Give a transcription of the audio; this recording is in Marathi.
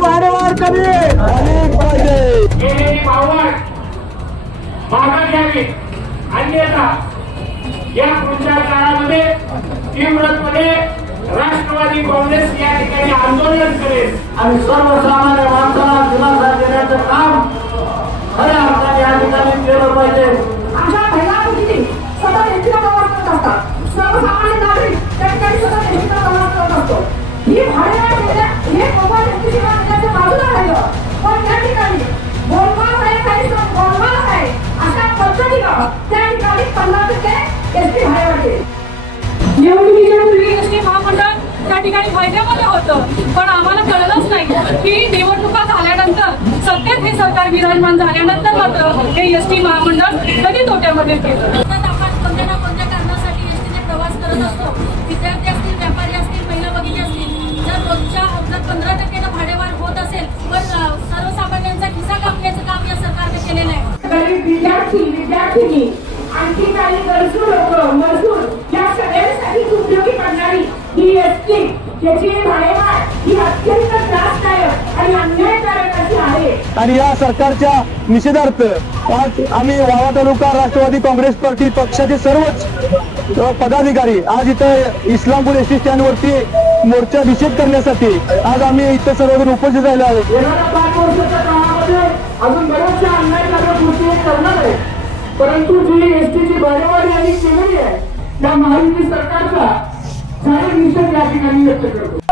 वारंवार कमी मागं घ्यावी, अन्यथा या पुढच्या काळामध्ये तीव्रपणे राष्ट्रवादी काँग्रेस या ठिकाणी आंदोलन करेल आणि सर्वसामान्य माणसाला दिलासा देण्याचं काम खऱ्या अर्थाने या ठिकाणी केलं पाहिजे। आमच्या महिलांनी सतत एसटीला प्रवास करत असतात, सर्वसामान्य नागरिक त्या ठिकाणी सतत एसटीला प्रवास करत असतो। ही भाडेवाढ हे मोबाईल एसटी सेवा देण्याचं बाजूला राहिलं, पण त्या ठिकाणी गोलमाल आहे, काही गोलमाल आहे अशा पद्धतीनं त्या ठिकाणी 50% एसटी भाडेवाढ केली। निवडणुकीच्या पूर्वी एसटी महामंडळ त्या ठिकाणी फायद्यामध्ये होतं, पण आम्हाला कळलंच नाही की निवडणुका झाल्यानंतर सत्तेत हे सरकार विराजमान झाल्यानंतर मात्र हे एसटी महामंडळ कधी तोट्यामध्ये गेलं। आपण कोणत्या ना कोणत्या कारणासाठी एसटीने प्रवास करत असतो, विद्यार्थी असतील, व्यापारी असतील, महिला भगिनी असतील, जर रोजच्या 15% भाडेवाढ होत असेल पण सर्वसामान्यांचा खिसा कापण्याचं काम या सरकारने केलेलं आहे। गरीब विद्यार्थी आणखी काही गरजू लोक मजूर या सगळ्यांसाठी उपयोगी पडणारी ही एसटी याची भाडेवाढ ही अत्यंत त्रासदायक आणि अन्यायकारक अशी आहे आणि या सरकारच्या निषेधार्थ आज आम्ही वावा तालुका राष्ट्रवादी काँग्रेस पार्टी पक्षाचे सर्वच पदाधिकारी आज इथं इस्लामपूर एसटी स्टँड वरती मोर्चा निषेध करण्यासाठी आज आम्ही इथं सर्वजण उपस्थित झाले आहोत। येणाऱ्या 5 वर्षाच्या काळामध्ये अजून बऱ्याचशा अन्यायकारक गोष्टी करणार आहे, परंतु जी एसटीची भाडेवाढ यांनी केलेली आहे त्या महायुती सरकारचा जाहीर निषेध या ठिकाणी व्यक्त करतो।